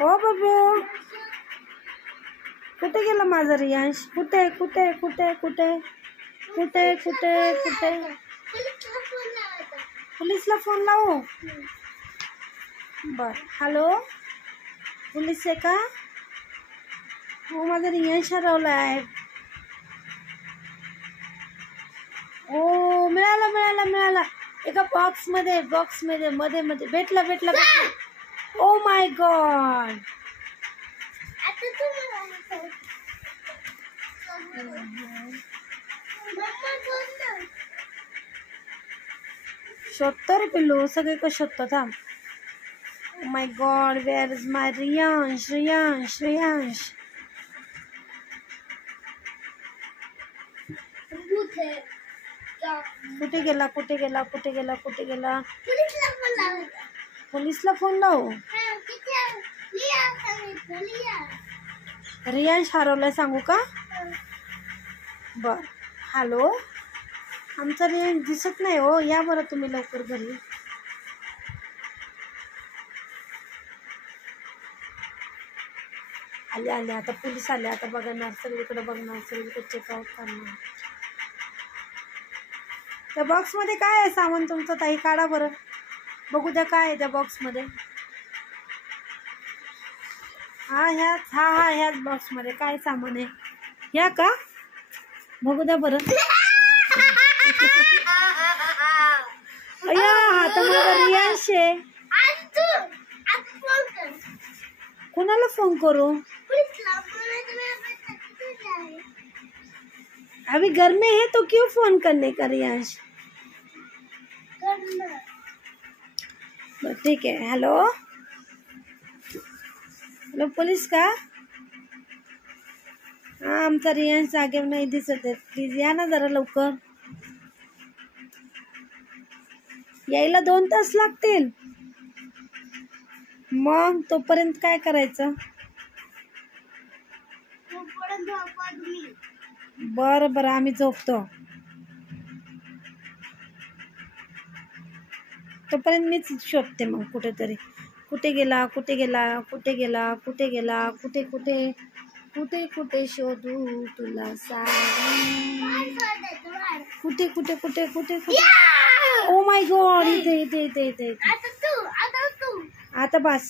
ओ बाबू, कुठे गेला माझा रियांश? कुठे कुठे कुठे कुठे कुठे कुठे कुठे? पोलिसला फोन लावू? बर. हॅलो, पोलीस आहे का? हो, माझा रियांश हरवला आहे. ओ, मिळाला मिळाला मिळाला. एका बॉक्समध्ये मध्ये मध्ये भेटला भेटला भेटला. Oh my God. शोधतो रे पिल्लू, सगळे कसं शोधतो. थांब. Oh my God, where is my Riyansh? Riyansh Riyansh कुठे गेला? कुठे गेला? कुठे गेला? कुठे गेला? पोलिसला फोन लावू? रियांश हरवलाय सांगू का? बर. हॅलो, आमचा रियांश दिसत नाही हो. या बरं तुम्ही लवकर घरी. आले आले, आता पोलीस आले. आता बघणार, सगळीकडे बघणार, सगळीकडे चेकआउट करणार. त्या बॉक्स मध्ये काय आहे सामान तुमचं? ताई काढा बरं, बघू द्या काय आहे त्या बॉक्स मध्ये. ह्याच बॉक्स मध्ये काय सामान आहे? ह्या का? बघू द्या बरं. अय्या, हा तर माझा रियांश आहे. कुणाला फोन करू? अभी घर में है तो क्यों फोन करने का रियांश? ठीक है. हॅलो हॅलो, पोलीस का? हा, आमचा रियांश जागेवर नाही दिसत आहे. प्लीज या ना जरा लवकर. यायला 2 तास लागतील. मग तोपर्यंत काय करायचं? बरं बरं, आम्ही झोपतो. तोपर्यंत मीच शोधते मग कुठेतरी. कुठे गेला? कुठे गेला? कुठे गेला? कुठे गेला? कुठे कुठे कुठे कुठे शोधू तुला सांग? कुठे कुठे कुठे कुठे कुठे? ओ माय गॉड, इथे इथे इथे इथे. आता बस.